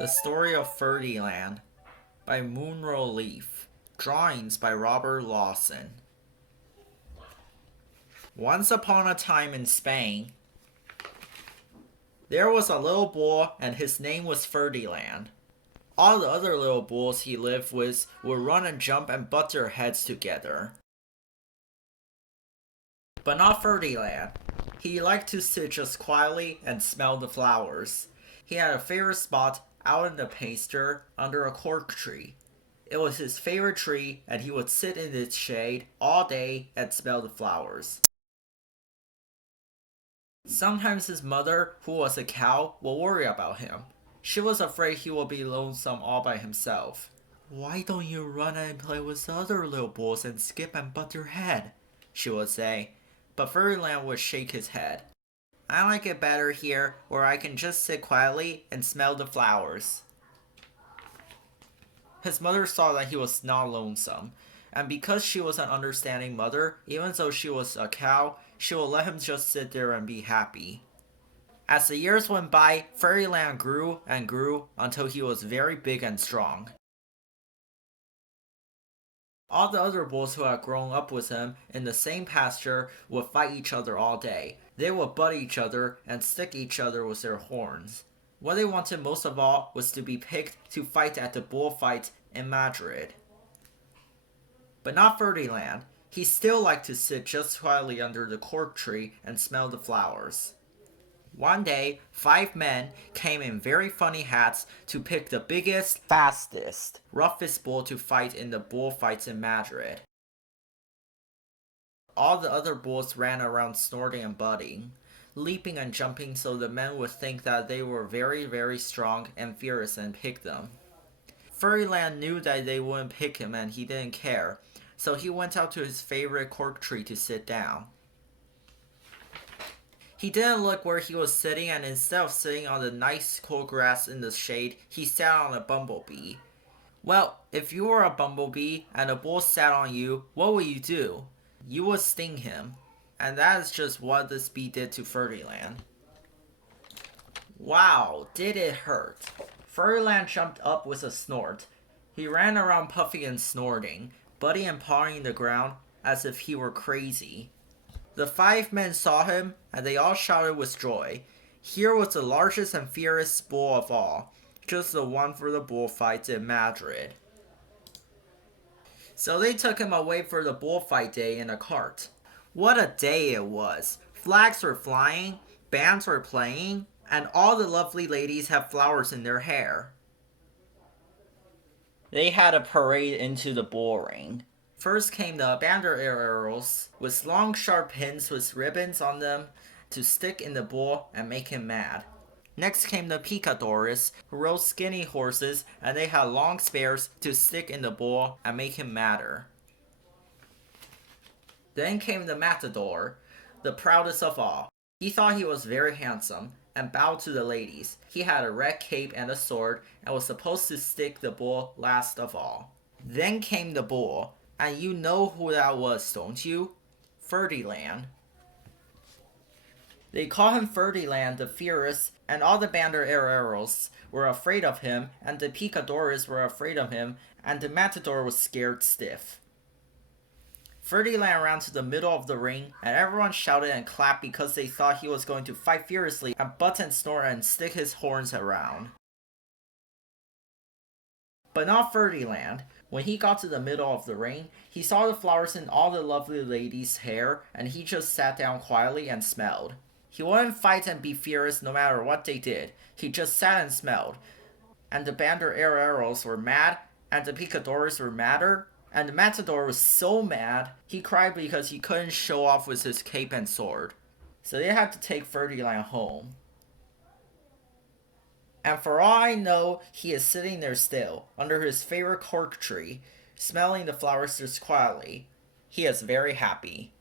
The Story of Ferdinand by Nunro Leaf. Drawings by Lawson. Once upon a time in Spain, there was a little boy and his name was Ferdinand. All the other little boys he lived with would run and jump and butt their heads together. But not Ferdinand. He liked to sit just quietly and smell the flowers. He had a favorite spot out in the pasture under a cork tree. It was his favorite tree, and he would sit in its shade all day and smell the flowers. Sometimes his mother, who was a cow, would worry about him. She was afraid he would be lonesome all by himself. "Why don't you run and play with the other little boys and skip and butt your head?" she would say. But Ferdinand would shake his head. "I like it better here, where I can just sit quietly and smell the flowers." His mother saw that he was not lonesome, and because she was an understanding mother, even though she was a cow, she would let him just sit there and be happy. As the years went by, Ferdinand grew and grew until he was very big and strong. All the other bulls who had grown up with him in the same pasture would fight each other all day. They would butt each other and stick each other with their horns. What they wanted most of all was to be picked to fight at the bullfight in Madrid. But not Ferdinand. He still liked to sit just quietly under the cork tree and smell the flowers. One day, 5 men came in very funny hats to pick the biggest, fastest, roughest bull to fight in the bullfights in Madrid. All the other bulls ran around snorting and butting, leaping and jumping so the men would think that they were very, very strong and fierce and pick them. Ferdinand knew that they wouldn't pick him and he didn't care, so he went out to his favorite cork tree to sit down. He didn't look where he was sitting, and instead of sitting on the nice cool grass in the shade, he sat on a bumblebee. Well, if you were a bumblebee and a bull sat on you, what would you do? You would sting him. And that is just what this bee did to Ferdinand. Wow, did it hurt. Ferdinand jumped up with a snort. He ran around puffing and snorting, butting and pawing the ground as if he were crazy. The 5 men saw him, and they all shouted with joy. Here was the largest and fiercest bull of all, just the one for the bullfights in Madrid. So they took him away for the bullfight day in a cart. What a day it was! Flags were flying, bands were playing, and all the lovely ladies had flowers in their hair. They had a parade into the bull ring. First came the banderillas with long sharp pins with ribbons on them to stick in the bull and make him mad. Next came the picadores, who rode skinny horses, and they had long spears to stick in the bull and make him madder. Then came the matador, the proudest of all. He thought he was very handsome and bowed to the ladies. He had a red cape and a sword and was supposed to stick the bull last of all. Then came the bull. And you know who that was, don't you? Ferdinand. They call him Ferdinand the Fierce, and all the banderillas were afraid of him, and the picadores were afraid of him, and the matador was scared stiff. Ferdinand ran to the middle of the ring, and everyone shouted and clapped because they thought he was going to fight fiercely and butt and snort and stick his horns around. But not Ferdinand. When he got to the middle of the ring, he saw the flowers in all the lovely ladies' hair, and he just sat down quietly and smelled. He wouldn't fight and be fierce no matter what they did. He just sat and smelled. And the banderillas were mad, and the picadores were madder, and the matador was so mad, he cried because he couldn't show off with his cape and sword. So they had to take Ferdinand home. And for all I know, he is sitting there still, under his favorite cork tree, smelling the flowers just quietly. He is very happy.